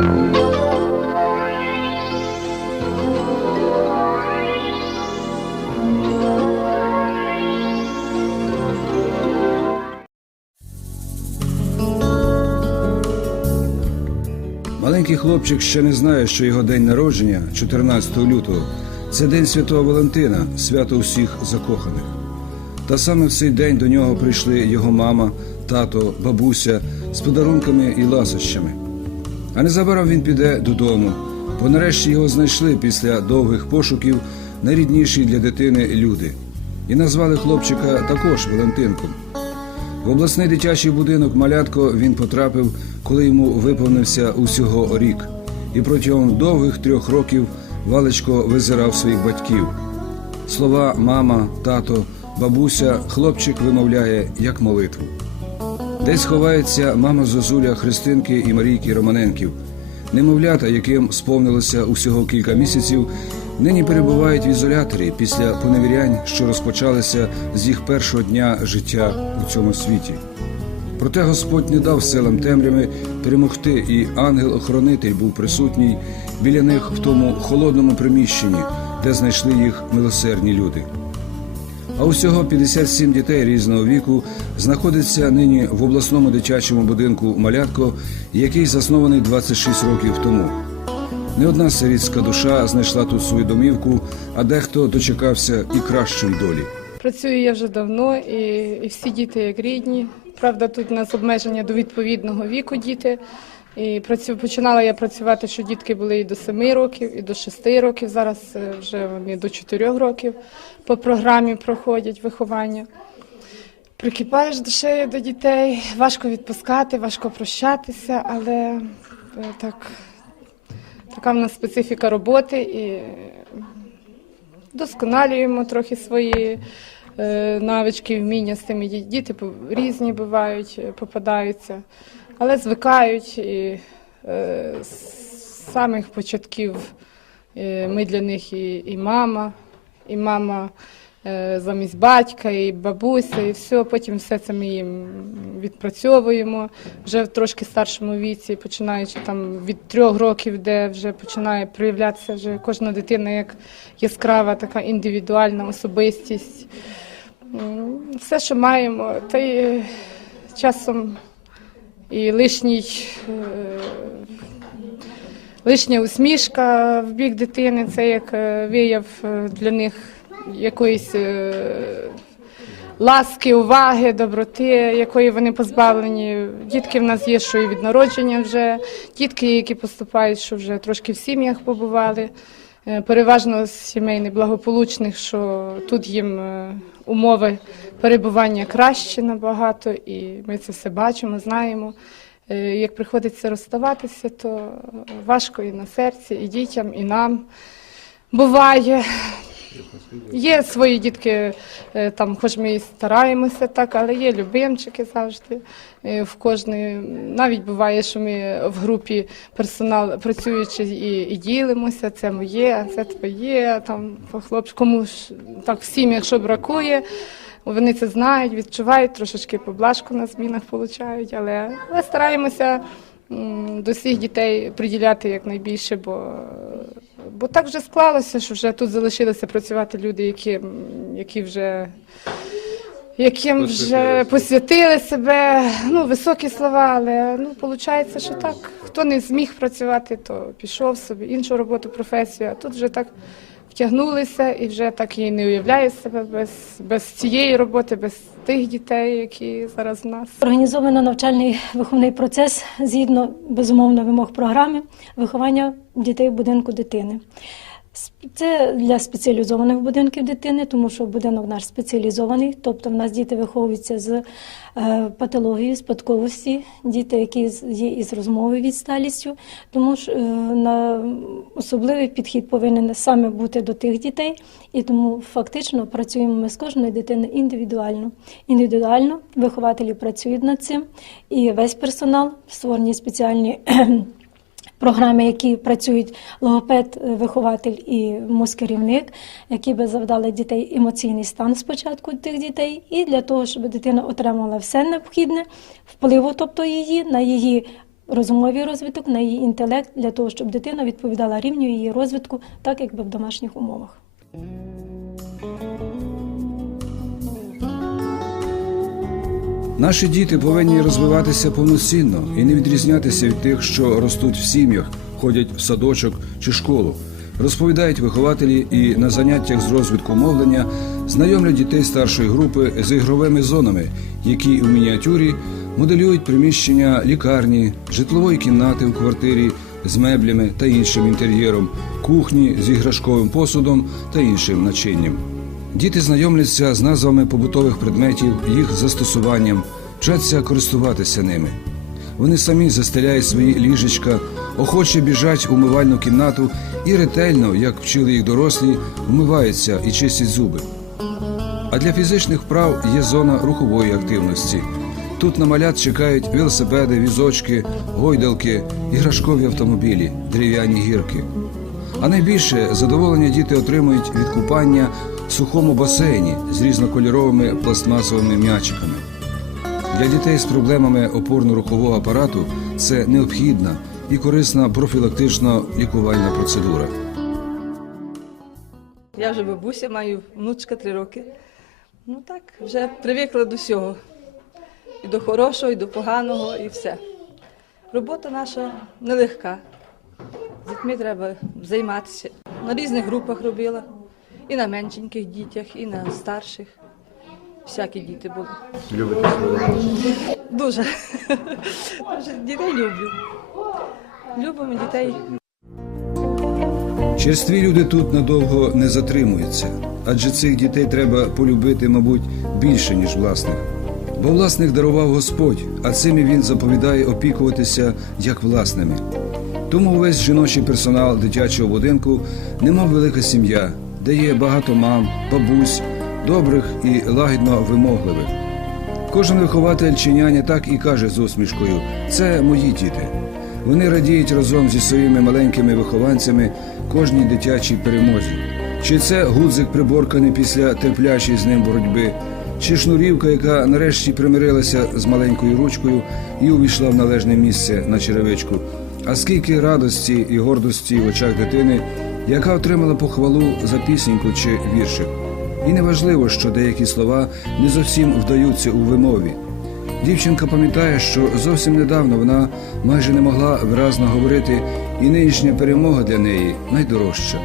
Маленький хлопчик ще не знає, що його день народження, 14 лютого, це день святого Валентина, свято усіх закоханих. Та саме в цей день до нього прийшли його мама, тато, бабуся з подарунками і ласощами. А незабаром він піде додому, бо нарешті його знайшли після довгих пошуків найрідніші для дитини люди. І назвали хлопчика також Валентинком. В обласний дитячий будинок малятко він потрапив, коли йому виповнився усього рік. І протягом довгих трьох років Валечко визирав своїх батьків. Слова мама, тато, бабуся хлопчик вимовляє як молитву. Десь ховається мама Зозуля Христинки і Марійки Романенків. Немовлята, яким сповнилося усього кілька місяців, нині перебувають в ізоляторі після поневірянь, що розпочалися з їх першого дня життя у цьому світі. Проте Господь не дав силам темряви перемогти, і ангел-охоронитель був присутній біля них в тому холодному приміщенні, де знайшли їх милосердні люди. А усього 57 дітей різного віку знаходиться нині в обласному дитячому будинку Малятко, який заснований 26 років тому. Не одна сирітська душа знайшла тут свою домівку, а дехто дочекався і кращої долі. Працюю я вже давно, і, і всі діти як рідні. Правда, тут у нас обмеження до відповідного віку діти. І працю, починала я працювати, що дітки були і до 7 років, і до 6 років. Зараз е, вже вони до 4 років по програмі проходять виховання. Прикипаєш душею до дітей, важко відпускати, важко прощатися, але е, так, така в нас специфіка роботи і досконалюємо трохи свої е, навички, вміння з тими. Діти різні бувають, попадаються, але звикають і е, з самих початків е, ми для них і, і мама, і мама е, замість батька, і бабуся, і все. Потім все це ми їм відпрацьовуємо вже в трошки старшому віці, починаючи там від трьох років, де вже починає проявлятися вже кожна дитина як яскрава, така індивідуальна особистість. Все, що маємо, та й часом і лишній. е, Лишня усмішка в бік дитини це як е, вияв е, для них якоїсь ласки, уваги, доброти, якої вони позбавлені. Дітки в нас є, що і від народження вже, дітки, які поступають, що вже трошки в сім'ях побували. Переважно з сімей неблагополучних, що тут їм умови перебування краще набагато, і ми це все бачимо, знаємо. Е, Як приходиться розставатися, то важко і на серці, і дітям, і нам. Буває. Є свої дітки, е, там, хоч ми і стараємося так, але є любимчики завжди е, в кожної. Навіть буває, що ми в групі персонал працюючи і, і ділимося, це моє, це твоє, там по хлопцю, кому ж так всім, якщо бракує. Вони це знають, відчувають, трошечки поблажку на змінах получають, але, але стараємося до всіх дітей приділяти якнайбільше, бо, бо так вже склалося, що вже тут залишилися працювати люди, які, які вже яким вже посвятили себе, ну, високі слова, але ну, виходить, що так. Хто не зміг працювати, то пішов собі, іншу роботу, професію, а тут вже так втягнулися і вже так і не уявляє себе без, без цієї роботи, без тих дітей, які зараз в нас. Організовано навчальний виховний процес згідно безумовно вимог програми виховання дітей в будинку дитини. Це для спеціалізованих будинків дитини, тому що будинок наш спеціалізований, тобто в нас діти виховуються з е, патологією, спадковості, діти, які є із розмовою відсталістю, тому ж е, на особливий підхід повинен саме бути до тих дітей, і тому фактично працюємо ми з кожною дитиною індивідуально. Індивідуально вихователі працюють над цим, і весь персонал створені спеціальні програми, які працюють логопед, е, вихователь і мозкерівник, які би завдали дітей емоційний стан спочатку тих дітей, і для того, щоб дитина отримала все необхідне, впливу, тобто її на її розумовий розвиток, на її інтелект для того, щоб дитина відповідала рівню її розвитку, так якби в домашніх умовах. Наші діти повинні розвиватися повноцінно і не відрізнятися від тих, що ростуть в сім'ях, ходять в садочок чи школу. Розповідають вихователі і на заняттях з розвитку мовлення знайомлять дітей старшої групи з ігровими зонами, які у мініатюрі моделюють приміщення лікарні, житлової кімнати в квартирі з меблями та іншим інтер'єром, кухні з іграшковим посудом та іншим начинням. Діти знайомляться з назвами побутових предметів, їх застосуванням, вчаться користуватися ними. Вони самі застеляють свої ліжечка, охоче біжать у мивальну кімнату і ретельно, як вчили їх дорослі, вмиваються і чистять зуби. А для фізичних вправ є зона рухової активності. Тут на малят чекають велосипеди, візочки, гойдалки, іграшкові автомобілі, дерев'яні гірки. А найбільше задоволення діти отримують від купання сухому басейні з різнокольоровими пластмасовими м'ячиками. Для дітей з проблемами опорно-рухового апарату це необхідна і корисна профілактична лікувальна процедура. Я вже бабуся, маю внучка три роки. Ну так, вже привикла до всього. І до хорошого, і до поганого, і все. Робота наша нелегка. З дітьми треба займатися. На різних групах робила. І на меншеньких дітях, і на старших. Всякі діти були. Любите Дуже. Дуже дітей люблю. Любимо дітей. Черстві люди тут надовго не затримуються, адже цих дітей треба полюбити, мабуть, більше, ніж власних. Бо власних дарував Господь, а цими він заповідає опікуватися як власними. Тому увесь жіночий персонал дитячого будинку, немов велика сім'я, де є багато мам, бабусь, добрих і лагідно вимогливих. Кожен вихователь чи няня так і каже з усмішкою: це мої діти. Вони радіють разом зі своїми маленькими вихованцями кожній дитячій перемозі. Чи це гудзик приборканий після терплячої з ним боротьби, чи шнурівка, яка нарешті примирилася з маленькою ручкою і увійшла в належне місце на черевичку. А скільки радості і гордості в очах дитини, яка отримала похвалу за пісеньку чи віршик. І неважливо, що деякі слова не зовсім вдаються у вимові. Дівчинка пам'ятає, що зовсім недавно вона майже не могла виразно говорити, і нинішня перемога для неї найдорожча.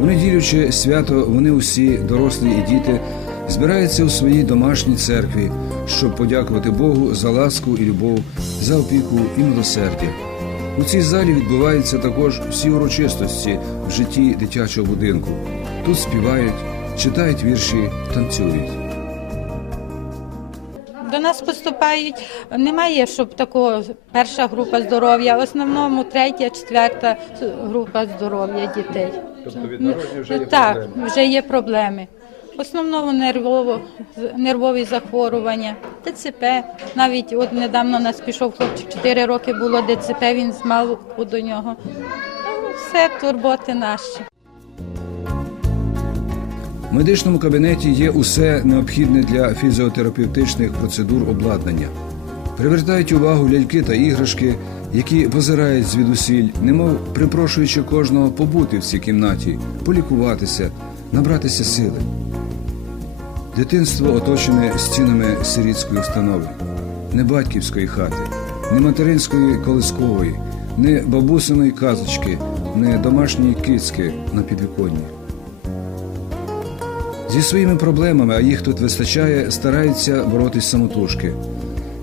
У неділю чи свято вони усі, дорослі і діти, збираються у своїй домашній церкві, щоб подякувати Богу за ласку і любов, за опіку і милосердя. У цій залі відбуваються також всі урочистості в житті дитячого будинку. Тут співають, читають вірші, танцюють. До нас поступають, немає, щоб такого перша група здоров'я, в основному третя, четверта група здоров'я дітей. Тобто від народження вже є так, проблеми? вже є проблеми. В основному нервово, нервові захворювання, ДЦП. Навіть от недавно нас пішов хлопчик, 4 роки було ДЦП, він з малку до нього. Ну, Все турботи наші. В медичному кабінеті є усе необхідне для фізіотерапевтичних процедур обладнання. Привертають увагу ляльки та іграшки, які позирають звідусіль, немов припрошуючи кожного побути в цій кімнаті, полікуватися, набратися сили. Дитинство оточене стінами сирітської установи, не батьківської хати, не материнської колискової, не бабусиної казочки, не домашньої кицьки на підвіконні. Зі своїми проблемами, а їх тут вистачає, стараються боротись самотужки.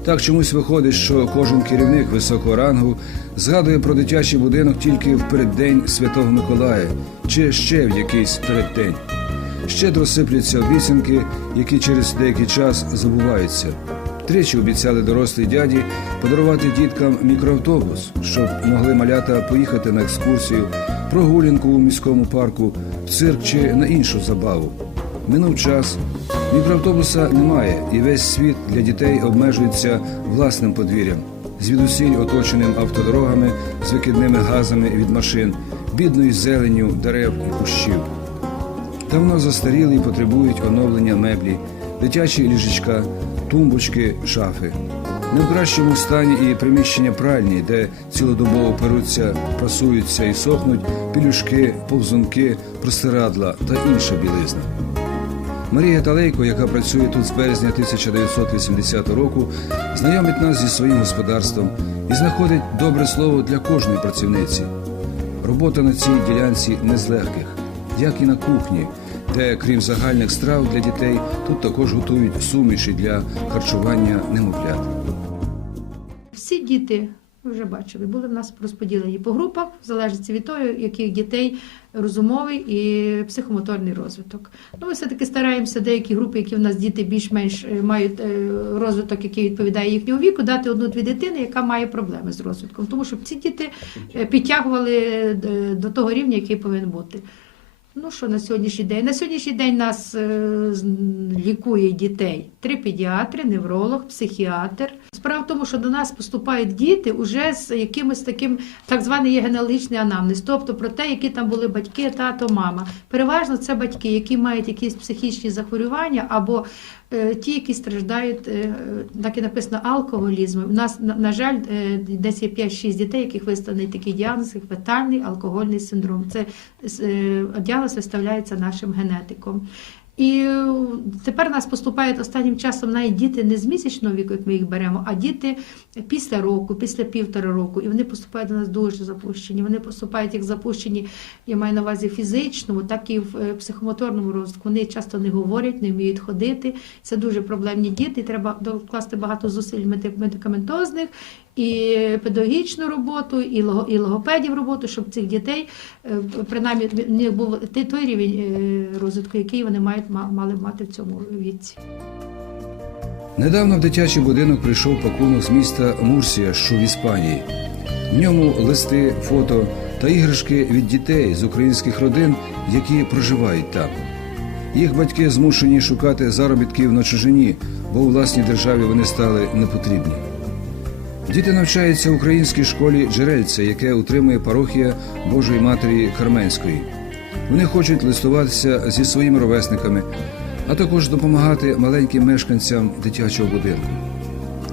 Так чомусь виходить, що кожен керівник високого рангу згадує про дитячий будинок тільки в переддень Святого Миколая чи ще в якийсь переддень. Щедро сипляться обіцянки, які через деякий час забуваються. Тричі обіцяли дорослі дяді подарувати діткам мікроавтобус, щоб могли малята поїхати на екскурсію, прогулянку у міському парку, в цирк чи на іншу забаву. Минув час, мікроавтобуса немає, і весь світ для дітей обмежується власним подвір'ям, звідусіль оточеним автодорогами з викидними газами від машин, бідною зеленню дерев і кущів. Давно застаріли і потребують оновлення меблі, дитячі ліжечка, тумбочки, шафи. Не в кращому стані і приміщення пральні, де цілодобово перуться, прасуються і сохнуть пілюшки, повзунки, простирадла та інша білизна. Марія Талейко, яка працює тут з березня 1980 року, знайомить нас зі своїм господарством і знаходить добре слово для кожної працівниці. Робота на цій ділянці не з легких, як і на кухні, де, крім загальних страв для дітей, тут також готують суміші для харчування немовлят. Всі діти, ви вже бачили, були в нас розподілені по групах, в залежності від того, яких дітей розумовий і психомоторний розвиток. Ну, ми все-таки стараємося деякі групи, які в нас діти більш-менш е, мають е, розвиток, який відповідає їхньому віку, дати одну-дві дитини, яка має проблеми з розвитком. Тому щоб ці діти е, підтягували до того рівня, який повинен бути. Ну що на сьогоднішній день? На сьогоднішній день нас е, лікує дітей три педіатри, невролог, психіатр. Справа в тому, що до нас поступають діти уже з якимось таким так званий генеалогічний анамнез, тобто про те, які там були батьки, тато, мама. Переважно це батьки, які мають якісь психічні захворювання або ті, які страждають, е, так і написано, алкоголізмом. У нас, на, жаль, е, десь є 5-6 дітей, яких виставлений такий діагноз, як фетальний алкогольний синдром. Це е, діагноз виставляється нашим генетиком. І тепер нас поступають останнім часом навіть діти не з місячного віку, як ми їх беремо, а діти після року, після півтора року. І вони поступають до нас дуже запущені. Вони поступають як запущені, я маю на увазі фізичному, так і в е, психомоторному розвитку. Вони часто не говорять, не вміють ходити. Це дуже проблемні діти. Треба докласти багато зусиль меди- медикаментозних і педагогічну роботу, і логопедів роботу, щоб цих дітей е, принаймні них був той рівень е, розвитку, який вони мають мали мати в цьому віці. Недавно в дитячий будинок прийшов пакунок з міста Мурсія, що в Іспанії. В ньому листи, фото та іграшки від дітей з українських родин, які проживають там. Їх батьки змушені шукати заробітків на чужині, бо у власній державі вони стали непотрібні. Діти навчаються в українській школі Джерельце, яке утримує парохія Божої Матері Карменської. Вони хочуть листуватися зі своїми ровесниками, а також допомагати маленьким мешканцям дитячого будинку.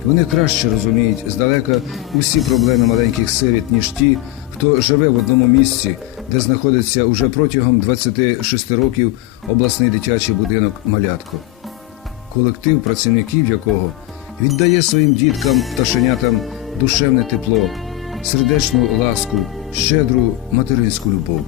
Вони краще розуміють здалека усі проблеми маленьких сиріт, ніж ті, хто живе в одному місці, де знаходиться уже протягом 26 років обласний дитячий будинок Малятко. Колектив працівників якого віддає своїм діткам пташенятам душевне тепло, сердечну ласку, щедру материнську любов.